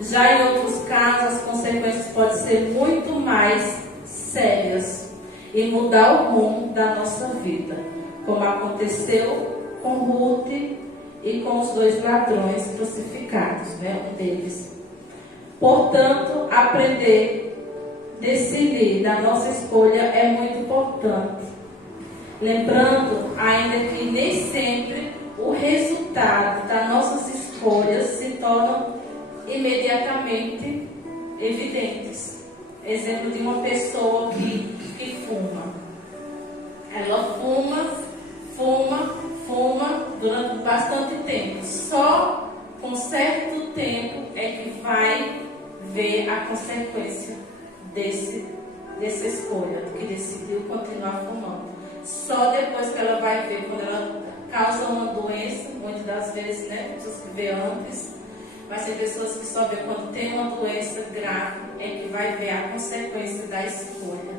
Já em outros casos, as consequências podem ser muito mais sérias e mudar o rumo da nossa vida, como aconteceu com Ruth e com os 2 ladrões crucificados, um deles. Portanto, aprender, decidir da nossa escolha é muito importante. Lembrando ainda que nem sempre o resultado das nossas escolhas se tornam imediatamente evidentes. Exemplo de uma pessoa que fuma. Ela fuma durante bastante tempo. Só com certo tempo é que vai ver a consequência dessa escolha, que decidiu continuar fumando. Só depois que ela vai ver, quando ela causa uma doença, muitas das vezes, pessoas que vê antes, mas tem pessoas que só vê quando tem uma doença grave, é que vai ver a consequência da escolha.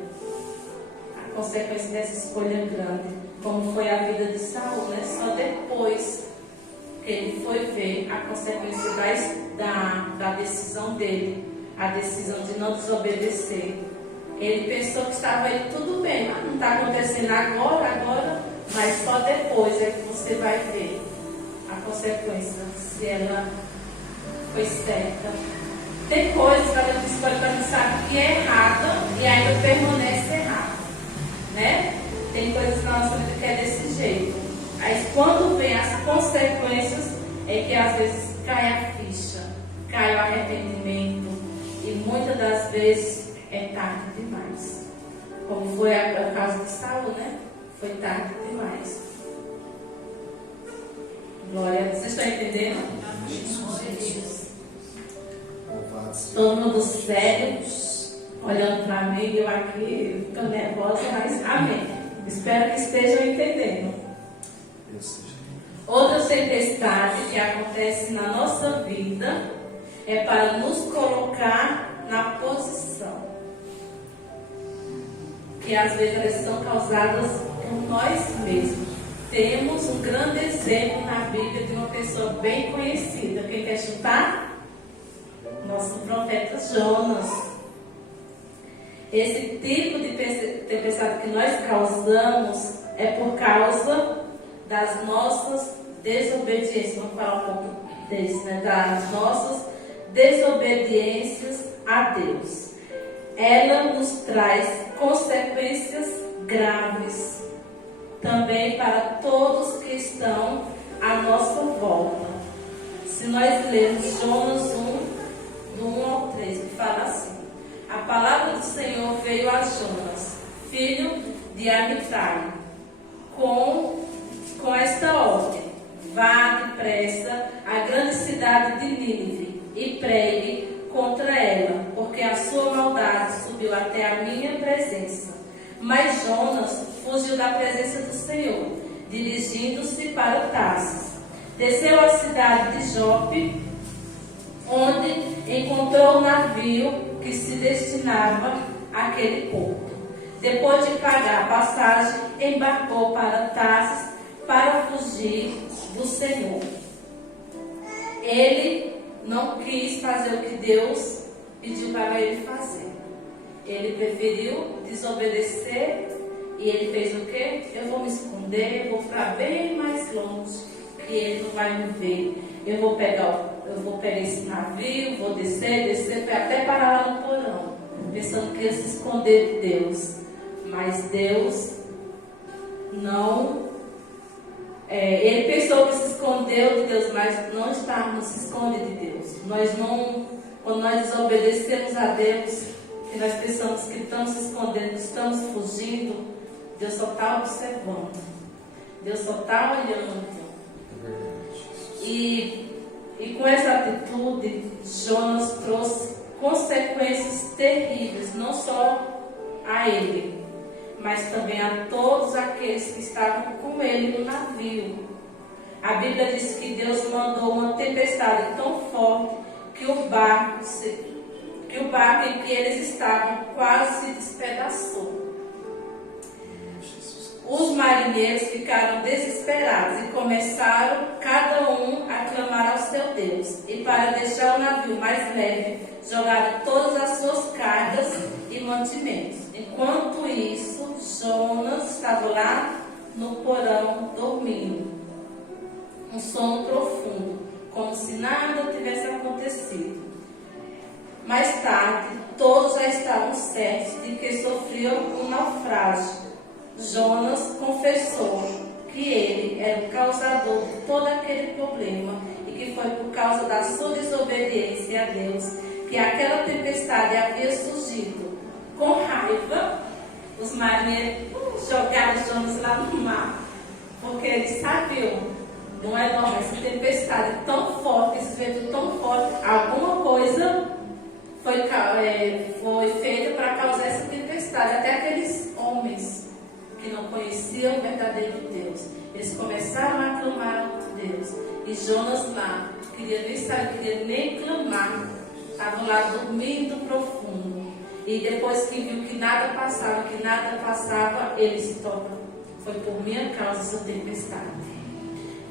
A consequência dessa escolha grande, como foi a vida de Saul, Só depois que ele foi ver a consequência da decisão dele, a decisão de não desobedecer. Ele pensou que estava indo tudo bem, mas não está acontecendo agora, mas só depois é que você vai ver a consequência, se ela foi certa. Tem coisas que a gente escolhe para pensar que é errada e ainda permanece errada, Tem coisas na nossa vida que é desse jeito. Aí quando vem as consequências, é que às vezes cai a ficha, cai o arrependimento, e muitas das vezes é tarde demais. Como foi o caso de Saul, Foi tarde demais. Glória a Deus. Vocês estão entendendo? Todo mundo sério, olhando para mim, eu aqui estou nervosa, mas amém. Espero que estejam entendendo. Outra tempestade que acontece na nossa vida é para nos colocar na posição, que às vezes elas são causadas por nós mesmos. Temos um grande exemplo na Bíblia de uma pessoa bem conhecida. Quem quer chutar? Nosso profeta Jonas. Esse tipo de tempestade que nós causamos é por causa das nossas desobediências. Vamos falar um pouco disso, Das nossas desobediências a Deus. Ela nos traz consequências graves também para todos que estão à nossa volta. Se nós lermos Jonas 1, do 1 ao 3, que fala assim: a palavra do Senhor veio a Jonas, filho de Amitai, com esta ordem: vá depressa à grande cidade de Nínive e pregue contra ela, porque a sua maldade subiu até a minha presença. Mas Jonas fugiu da presença do Senhor, dirigindo-se para Tarsis. Desceu à cidade de Jope, onde encontrou o navio que se destinava àquele porto. Depois de pagar a passagem, embarcou para Tarsis para fugir do Senhor. Ele não quis fazer o que Deus pediu para ele fazer. Ele preferiu desobedecer e ele fez o quê? Eu vou me esconder, vou ficar bem mais longe, que ele não vai me ver. Eu vou pegar esse navio, vou descer, foi até parar lá no porão, pensando que ia se esconder de Deus. Mas Deus não... ele pensou que se escondeu de Deus, mas não estamos se esconde de Deus. Quando nós desobedecemos a Deus, que nós pensamos que estamos se escondendo, estamos fugindo, Deus só está observando, Deus só está olhando. E com essa atitude, Jonas trouxe consequências terríveis, não só a ele, mas também a todos aqueles que estavam com ele no navio. A Bíblia diz que Deus mandou uma tempestade tão forte que o barco em que eles estavam quase se despedaçou. Os marinheiros ficaram desesperados e começaram cada um a clamar ao seu Deus. E para deixar o navio mais leve, jogaram todas as suas cargas e mantimentos. Enquanto isso, Jonas estava lá no porão dormindo, um sono profundo, como se nada tivesse acontecido. Mais tarde, todos já estavam certos de que sofriam um naufrágio. Jonas confessou que ele era o causador de todo aquele problema e que foi por causa da sua desobediência a Deus que aquela tempestade havia surgido. Com raiva, os marinheiros jogaram Jonas lá no mar, porque eles sabiam, não é normal, essa tempestade tão forte, esse vento tão forte, alguma coisa foi feita para causar essa tempestade. Até aqueles homens que não conheciam o verdadeiro Deus, eles começaram a clamar a Deus. E Jonas lá, queria nem saber, queria nem clamar, estava lá dormindo profundo. E depois que viu que nada passava, ele se toca. Foi por minha causa essa tempestade.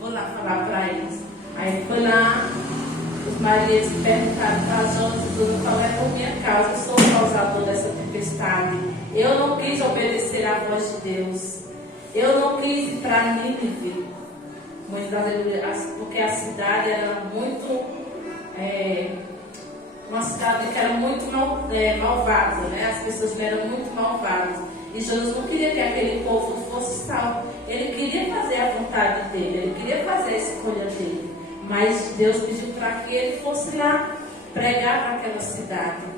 Vou lá falar para eles. Aí foi lá, os marinheiros perguntaram para Jonas e tudo, qual é por minha causa, eu sou o causador dessa tempestade. Eu não quis obedecer à voz de Deus. Eu não quis ir para Nínive. Porque a cidade era muito... uma cidade que era muito malvada, né? As pessoas eram muito malvadas. E Jonas não queria que aquele povo fosse salvo. Ele queria fazer a vontade dele, ele queria fazer a escolha dele. Mas Deus pediu para que ele fosse lá pregar para aquela cidade.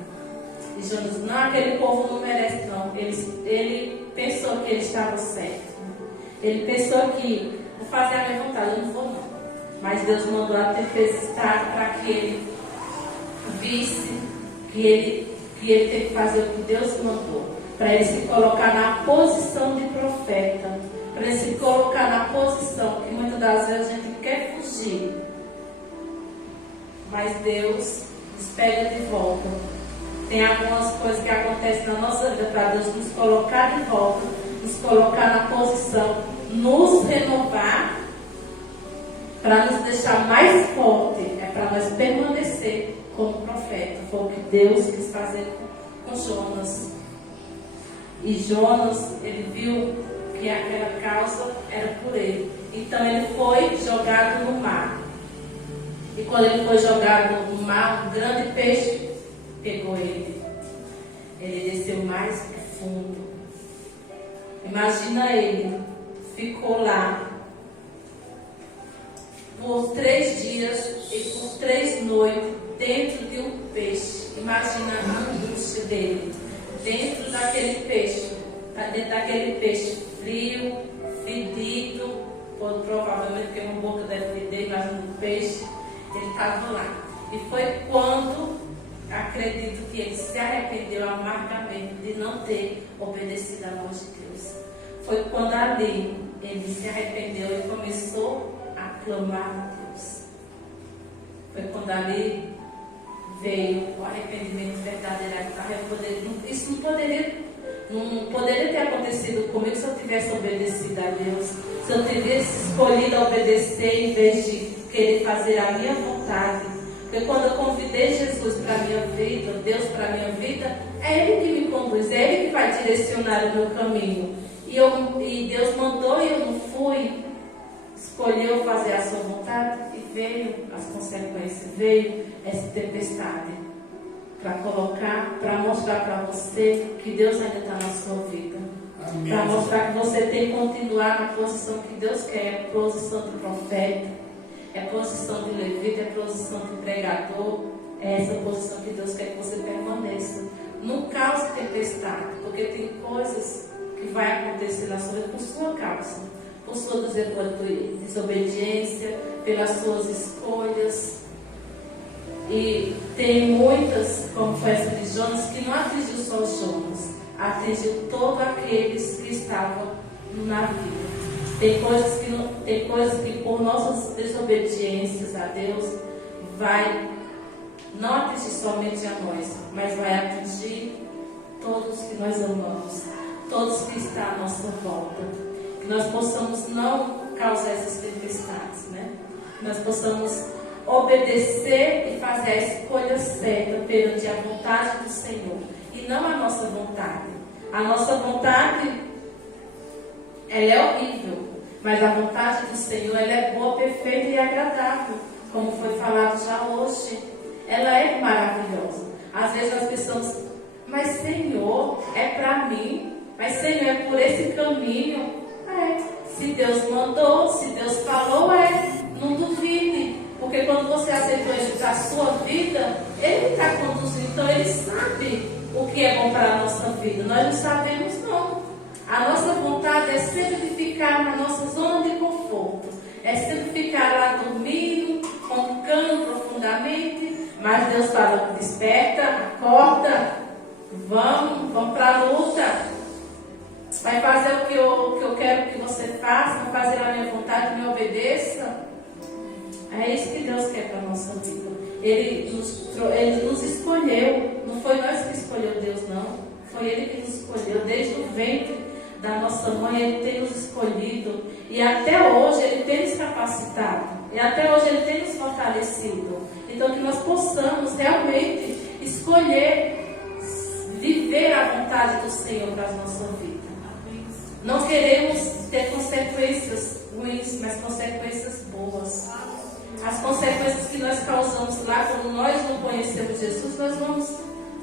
E Jonas, não, aquele povo não merece não. Ele pensou que ele estava certo. Ele pensou que vou fazer a minha vontade, eu não vou não. Mas Deus mandou a tempestade para que ele visse que ele teve que fazer o que Deus mandou, para ele se colocar na posição de profeta, para ele se colocar na posição que muitas das vezes a gente quer fugir, mas Deus nos pega de volta. Tem algumas coisas que acontecem na nossa vida para Deus nos colocar de volta, nos colocar na posição, nos renovar, para nos deixar mais forte, é para nós permanecer como profeta. Foi o que Deus quis fazer com Jonas. E Jonas, ele viu que aquela causa era por ele. Então ele foi jogado no mar. E quando ele foi jogado no mar, um grande peixe pegou ele. Ele desceu mais fundo. Imagina ele, ficou lá por 3 dias e por 3 noites dentro de um peixe. Imagina a angústia dele dentro daquele peixe frio, fedido, provavelmente porque uma boca deve feder, imagina um peixe. Ele estava lá. E foi quando, acredito que ele se arrependeu amargamente de não ter obedecido à voz de Deus. Foi quando ali ele se arrependeu e começou a clamar a Deus. Foi quando ali veio o arrependimento verdadeiro. Isso não poderia ter acontecido comigo se eu tivesse obedecido a Deus. Se eu tivesse escolhido obedecer em vez de querer fazer a minha vontade. Porque quando eu convidei Jesus para a minha vida, Deus para a minha vida, é Ele que me conduz, é Ele que vai direcionar o meu caminho. E Deus mandou e eu não fui. Escolheu fazer a sua vontade e veio as consequências, veio essa tempestade para mostrar para você que Deus ainda está na sua vida, para mostrar que você tem que continuar na posição que Deus quer, é posição de profeta, é posição de levita, é posição de pregador, é essa posição que Deus quer que você permaneça. Não cause tempestade, porque tem coisas que vai acontecer na sua vida por sua causa, por sua desobediência, pelas suas escolhas. E tem muitas, como foi essa de Jonas, que não atingiu só Jonas, atingiu todos aqueles que estavam no navio. Tem coisas que por nossas desobediências a Deus vai não atingir somente a nós, mas vai atingir todos que nós amamos, todos que estão à nossa volta. Que nós possamos não causar essas tempestades, né? Que nós possamos obedecer e fazer a escolha certa perante a vontade do Senhor e não a nossa vontade. A nossa vontade, ela é horrível, mas a vontade do Senhor, ela é boa, perfeita e agradável, como foi falado já hoje. Ela é maravilhosa. Às vezes nós pensamos, mas Senhor, é para mim, mas Senhor, é por esse caminho. Se Deus mandou, se Deus falou, não duvide. Porque quando você aceitou ele para a sua vida, Ele está conduzindo, então Ele sabe o que é bom para a nossa vida. Nós não sabemos, não. A nossa vontade é sempre de ficar na nossa zona de conforto. É sempre ficar lá dormindo, roncando profundamente. Mas Deus fala, desperta, acorda, vamos para a luta. Vai fazer o que eu quero que você faça, vai fazer a minha vontade, me obedeça. É isso que Deus quer para a nossa vida. Ele nos escolheu. Não foi nós que escolheu Deus, não. Foi Ele que nos escolheu. Desde o ventre da nossa mãe, Ele tem nos escolhido. E até hoje Ele tem nos capacitado. E até hoje Ele tem nos fortalecido. Então que nós possamos realmente escolher viver a vontade do Senhor para a nossa vida. Não queremos ter consequências ruins, mas consequências boas. As consequências que nós causamos lá, quando nós não conhecemos Jesus, nós vamos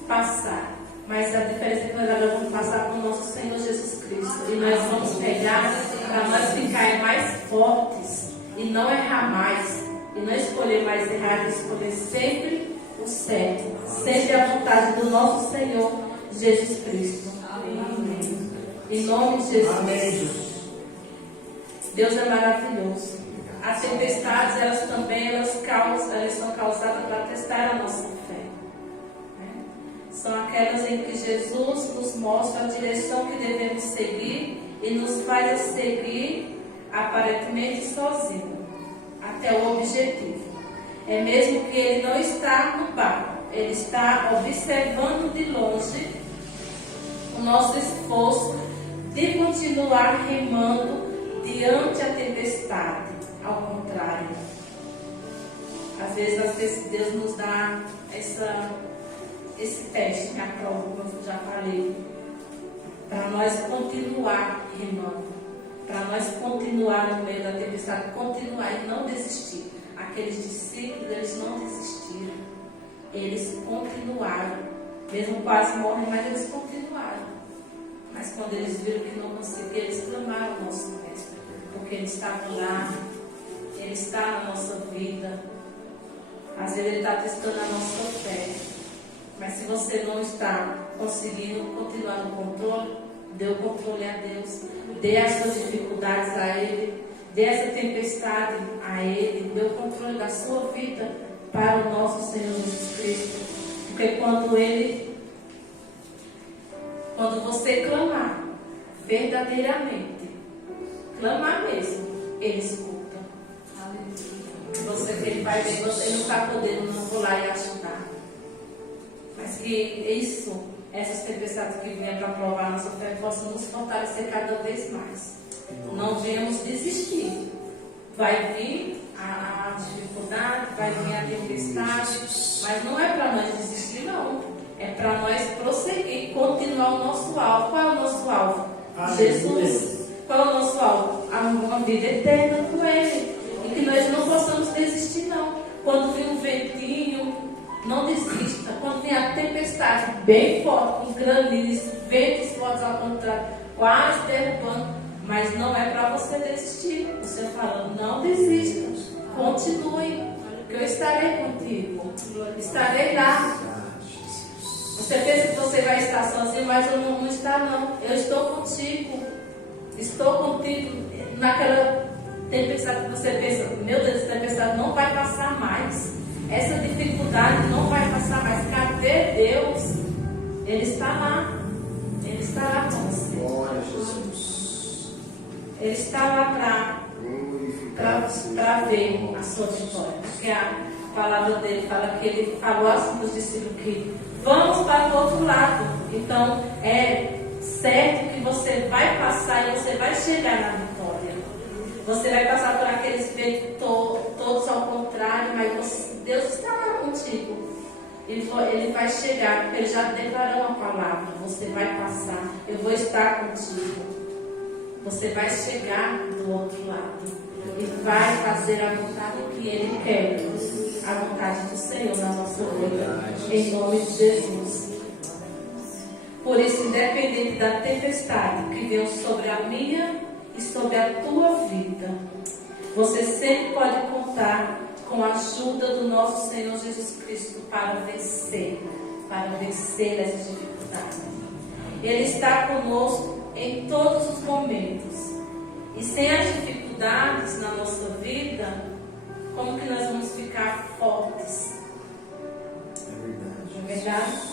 passar. Mas a diferença é que nós agora vamos passar com o nosso Senhor Jesus Cristo. E nós vamos pegar para nós ficarmos mais fortes e não errar mais. E não escolher mais errado, escolher sempre o certo. Sempre a vontade do nosso Senhor Jesus Cristo. Amém. Em nome de Jesus. Amém. Deus é maravilhoso. As tempestades, elas são causadas para testar a nossa fé. Né? São aquelas em que Jesus nos mostra a direção que devemos seguir e nos faz seguir aparentemente sozinho, até o objetivo. É mesmo que ele não está no barco, ele está observando de longe o nosso esforço de continuar remando diante a tempestade. Ao contrário, às vezes Deus nos dá esse teste, a prova, como eu já falei, para nós continuar remando, para nós continuar no meio da tempestade, continuar e não desistir. Aqueles discípulos, eles não desistiram, eles continuaram, mesmo quase morrem, mas eles continuaram. Mas quando eles viram que não conseguiam, eles clamaram ao nosso Mestre, porque Ele estava lá. Ele está na nossa vida. Às vezes Ele está testando a nossa fé. Mas se você não está conseguindo continuar no controle, dê o controle a Deus. Dê as suas dificuldades a Ele. Dê essa tempestade a Ele. Dê o controle da sua vida para o nosso Senhor Jesus Cristo. Porque quando você clamar verdadeiramente, clamar mesmo, Ele escuta. Ele vai ver, você não está podendo, não vou lá e ajudar. Mas que essas tempestades que vêm para provar a nossa fé, possam nos fortalecer cada vez mais. Não venhamos desistir. Vai vir a dificuldade, vai vir a tempestade, mas não é para nós desistir, não. É para nós prosseguir, continuar o nosso alvo. Qual é o nosso alvo? Jesus. Qual é o nosso alvo? Uma vida eterna com Ele. E que nós não possamos desistir, não. Quando vem um ventinho, não desista. Quando vem a tempestade bem forte, com granizo, ventos fortes ao contrário, quase derrubando, mas não é para você desistir. Você fala, não desista, continue, que eu estarei contigo, estarei lá. Você pensa que você vai estar sozinho, mas eu não estou, não. Eu estou contigo. Estou contigo naquela tempestade que você pensa, meu Deus, essa tempestade não vai passar mais. Essa dificuldade não vai passar mais. Cadê Deus? Ele está lá. Ele está lá com você. Glória a Jesus. Ele está lá para ver a sua vitória. Porque a palavra dele fala que ele falou assim para os discípulos que vamos para o outro lado. Então é certo que você vai passar e você vai chegar na vitória. Você vai passar por aqueles ventos todos ao contrário, mas Deus estará contigo. Ele vai chegar, porque Ele já declarou uma palavra. Você vai passar, eu vou estar contigo. Você vai chegar do outro lado e vai fazer a vontade que Ele quer, a vontade do Senhor na nossa vida, em nome de Jesus. Por isso, independente da tempestade que venha sobre a minha e sobre a tua vida, você sempre pode contar com a ajuda do nosso Senhor Jesus Cristo para vencer essas dificuldades. Ele está conosco em todos os momentos. E sem as dificuldades na nossa vida, como que nós vamos ficar fortes? É verdade. Não é verdade?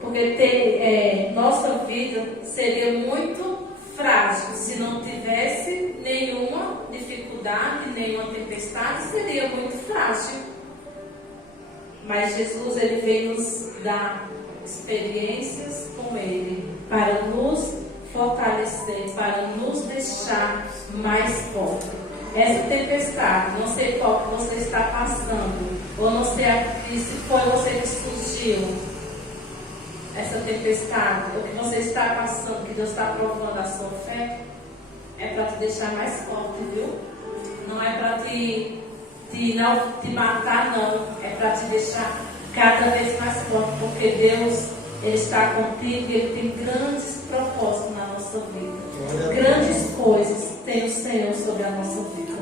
Porque nossa vida seria muito frágil se não tivesse nenhuma dificuldade, nenhuma tempestade, seria muito frágil. Mas Jesus, Ele veio nos dar experiências com Ele para nos fortalecer, para nos deixar mais fortes. Essa tempestade, não sei qual que você está passando, ou não sei se foi você que surgiu essa tempestade, o que você está passando, que Deus está provando a sua fé, é para te deixar mais forte, viu? Não é para te matar, não. É para te deixar cada vez mais forte, porque Deus, Ele está contigo e Ele tem grandes propósitos na nossa vida. Grandes coisas tem o Senhor sobre a nossa vida.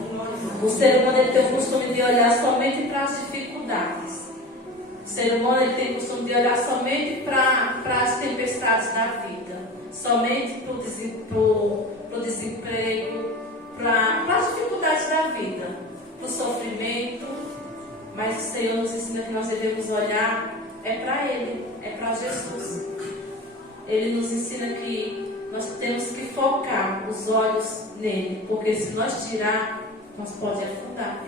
O ser humano, ele tem o costume de olhar somente para as dificuldades. O ser humano, ele tem o costume de olhar somente para as tempestades da vida, somente para o desemprego, para as dificuldades da vida, para o sofrimento. Mas o Senhor nos ensina que nós devemos olhar para Ele, para Jesus. Ele nos ensina que nós temos que focar os olhos nele, porque se nós tirar, nós pode afundar.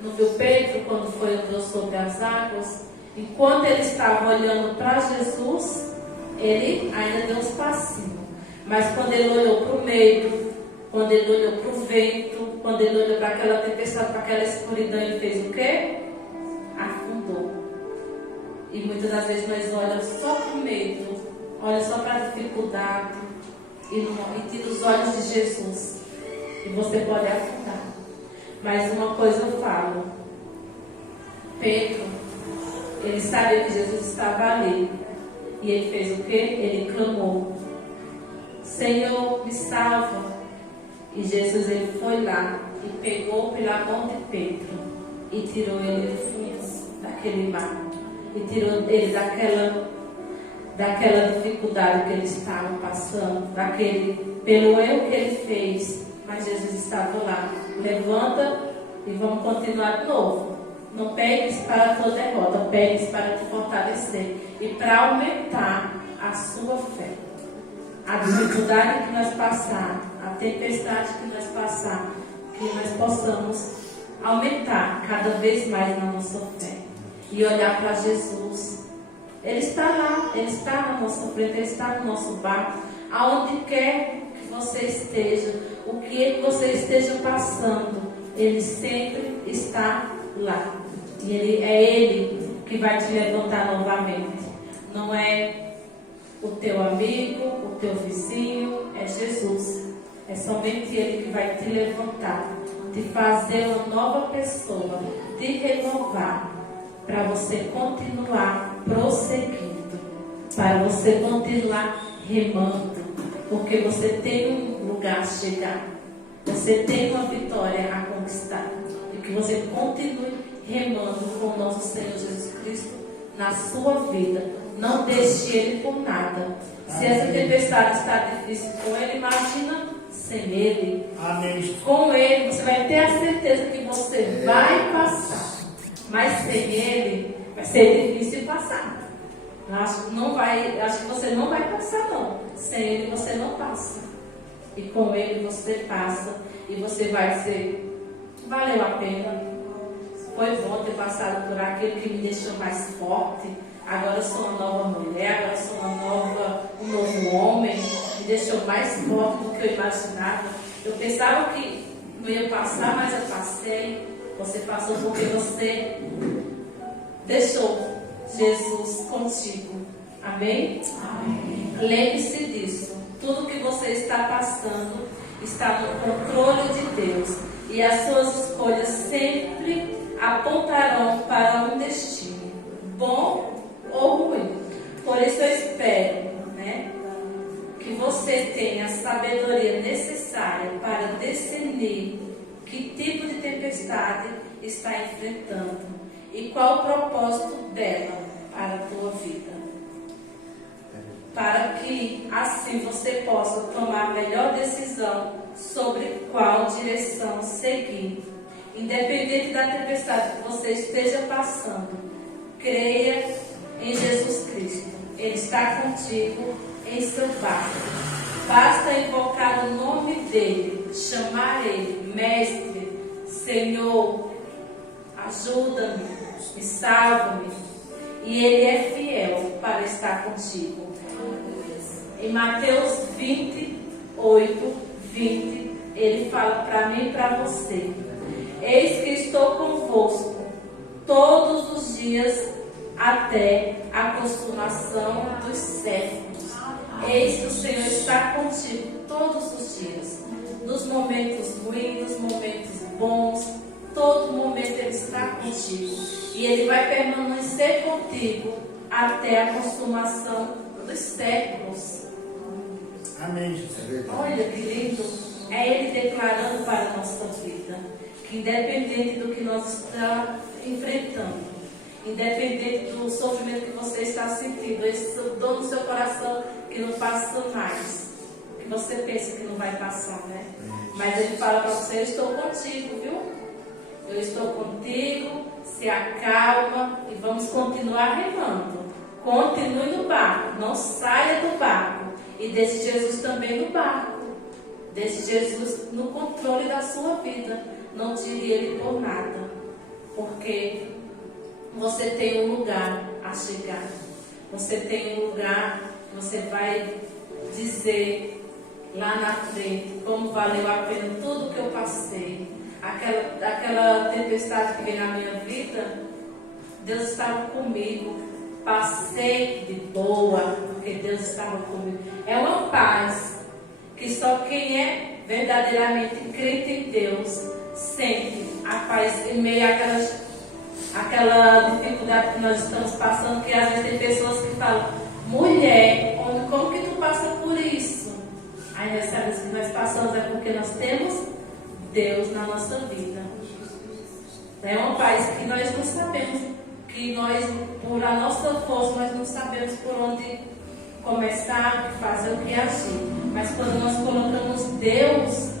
Não viu Pedro quando foi andou sobre as águas? Enquanto ele estava olhando para Jesus, ele ainda deu uns passinhos. Mas quando ele olhou para o meio, quando ele olhou para o vento, quando ele olhou para aquela tempestade, para aquela escuridão, ele fez o quê? Afundou. E muitas das vezes nós olhamos só para o medo, olhamos só para a dificuldade e tira os olhos de Jesus. E você pode afundar. Mas uma coisa eu falo. Pedro, ele sabia que Jesus estava ali. E ele fez o quê? Ele clamou: Senhor, me salva. E Jesus, ele foi lá e pegou pela mão de Pedro e tirou ele do fundo daquele mar. E tirou ele daquela dificuldade que ele estava passando, pelo erro que ele fez. Mas Jesus estava lá. Levanta e vamos continuar de novo. Não pegues para a tua derrota, pegues para te fortalecer e para aumentar a sua fé. A dificuldade que nós passarmos, a tempestade que nós passarmos, que nós possamos aumentar cada vez mais na nossa fé e olhar para Jesus. Ele está lá, Ele está na nossa frente, Ele está no nosso barco, aonde quer que você esteja, o que você esteja passando, Ele sempre está lá. E é Ele que vai te levantar novamente. Não é o teu amigo, o teu vizinho, é Jesus. É somente Ele que vai te levantar, te fazer uma nova pessoa, te renovar, para você continuar prosseguindo, para você continuar remando, porque você tem um lugar a chegar, você tem uma vitória a conquistar, e que você continue remando com o nosso Senhor Jesus Cristo na sua vida. Não deixe Ele por nada. Se essa tempestade está difícil com Ele, imagina sem Ele. Amém. Com Ele você vai ter a certeza que você vai passar, mas sem Ele vai ser difícil passar. Acho que você não vai passar, não. Sem Ele você não passa. E com Ele você passa. E você vai dizer: valeu a pena. Foi bom ter passado por aquilo que me deixou mais forte. Agora eu sou uma nova mulher, agora eu sou um novo homem. Me deixou mais forte do que eu imaginava. Eu pensava que não ia passar, mas eu passei. Você passou porque você deixou Jesus contigo. Amém? Amém. Lembre-se disso. Tudo que você está passando está no controle de Deus. E as suas escolhas sempre apontarão para um destino, bom ou ruim. Por isso eu espero, que você tenha a sabedoria necessária para discernir que tipo de tempestade está enfrentando e qual o propósito dela para a tua vida. Para que assim você possa tomar a melhor decisão sobre qual direção seguir. Independente da tempestade que você esteja passando, creia em Jesus Cristo. Ele está contigo em seu barco. Basta invocar o nome dele, chamar ele, Mestre, Senhor, ajuda-me, me salva-me. E ele é fiel para estar contigo. Em Mateus 28, 20, ele fala para mim e para você: eis que estou convosco todos os dias até a consumação dos séculos. Eis que o Senhor está contigo todos os dias, nos momentos ruins, nos momentos bons, todo momento Ele está contigo. E Ele vai permanecer contigo até a consumação dos séculos. Amém, Jesus. Olha que lindo. É Ele declarando para a nossa vida que independente do que nós estamos enfrentando, independente do sofrimento que você está sentindo, esse dor no seu coração que não passa mais, que você pensa que não vai passar, né? Mas Ele fala para você: eu estou contigo, viu? Eu estou contigo, se acalma e vamos continuar remando. Continue no barco, não saia do barco. E deixe Jesus também no barco. Deixe Jesus no controle da sua vida. Não tire Ele por nada. Porque você tem um lugar a chegar. Você tem um lugar que você vai dizer lá na frente como valeu a pena tudo que eu passei. Aquela tempestade que veio na minha vida, Deus estava comigo. Passei de boa, porque Deus estava comigo. É uma paz que só quem é verdadeiramente crente em Deus sente a paz em meio àquela dificuldade que nós estamos passando, que às vezes tem pessoas que falam: mulher, como que tu passa por isso? Aí nós sabemos que nós passamos é porque nós temos Deus na nossa vida. É uma paz que nós não sabemos, que nós, por a nossa força, nós não sabemos por onde começar, o que fazer, o que agir. Mas quando nós colocamos Deus